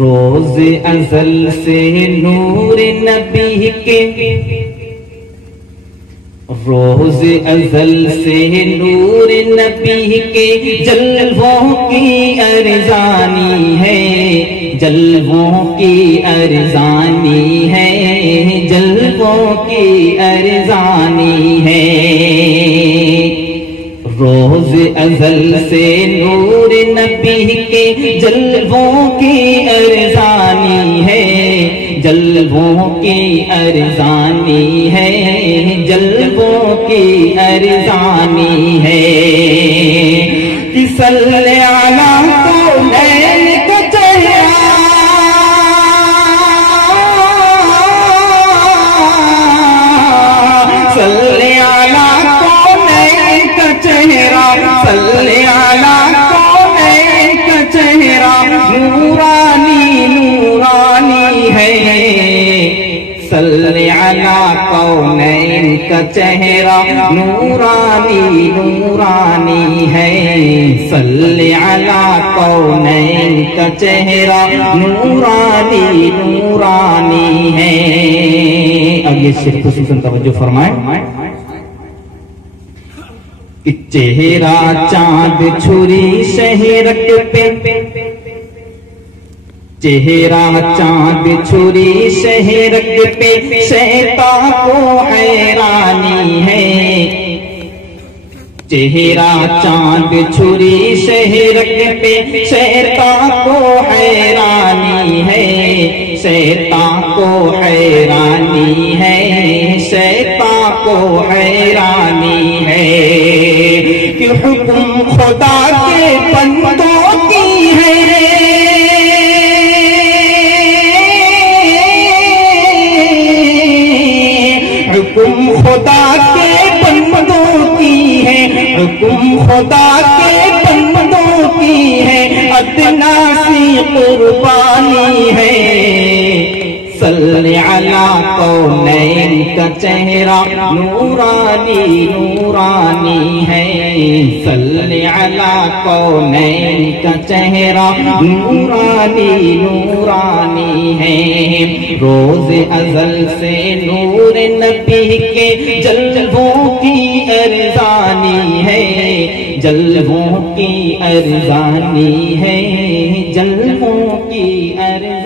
रोज़ अज़ल से नूर नबी के, रोज़ अज़ल से नूर नबी के जलवों की अरज़ानी है, जलवों की अरज़ानी है, जलवों की अरज़ानी है। रोज़ अज़ल से नूर नबी के जलवों की अरज़ानी है, जलवों की अरज़ानी है, जलवों की अरज़ानी है। कि सल्ले अला कौनैन का चेहरा, सल्ले अला कौनैन का चेहरा, सल्ले अला कौनैन का चेहरा नूरानी नूरानी है। सल्ले अला कौनैन का चेहरा नूरानी नूरानी है, सल्ले अला कौनैन का चेहरा नूरानी नूरानी है। अब ये शेर को सुन तवज्जो फरमाए कि चेहरा चांद छुरी शहरक पे, चेहरा चांद छुरी शहरक पे शैतान को हैरानी है। चेहरा चांद छुरी शहरक पे शैतान को हैरानी है, शैतान को हैरानी है, शैतान को हैरानी है। कि हुक्म खुदा के बंदों की है, हुक्म खुदा के बंदों की है, हुक्म खुदा के बंदों की है, अदना सी कुर्बानी है। सल्ले अला कौनैन का चेहरा नूरानी नूरानी है, सल्ले अला कौनैन का चेहरा नूरानी नूरानी है। रोज़ अज़ल से नूर नबी के जलवों की अरज़ानी है, जलवों की अरज़ानी है, जलवों की अरज़ानी